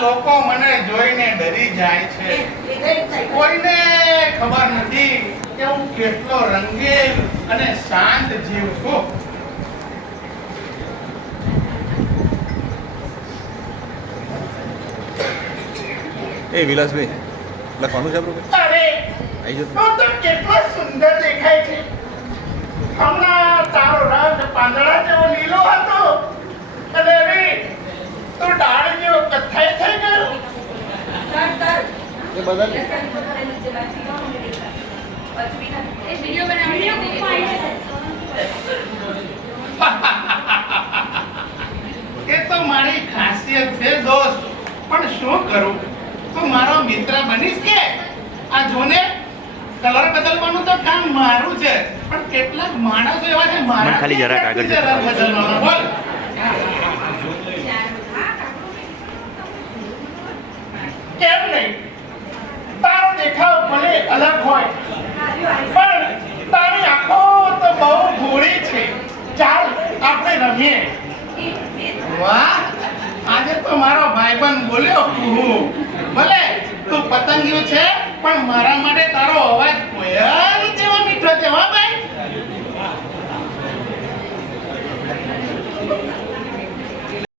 લોકો મને જોઈને ડરી જાય છે. કોઈને ખબર નથી કે હું કેટલો રંગીન અને શાંત જીવ છું. એ વિલાસભાઈ લખવાનું છે આપણું? અરે આવી જતો. તું તો કેટલો સુંદર દેખાય છે. હમણાં તારો રંગ પાંદડા જેવો લીલો હતો અને હવે તું ડાળ જેવો કથ્થાઈ થઈ ગયો. એ બધા એ તો મારી ખાસિયત છે દોસ્ત, પણ શું કરું? તું મારો મિત્ર બનીશ કે? આ જોને, કલર બદલવાનું તો કામ મારું છે, પણ કેટલાક માણસો એવા છે મારા ખાલી જરાક આગળ જતો રંગ બદલવાનો. બોલ. કેમ નહીં? તારો દેખાવ ભલે અલગ હોય, પણ તારી આંખો તો બહુ ભૂરી છે. ચાલ આપણે રમીએ. વાહ, આજે તો મારો ભાઈબંધ બોલ્યો. ભલે તું પતંગિયો છે, પણ મારા માટે તારો અવાજ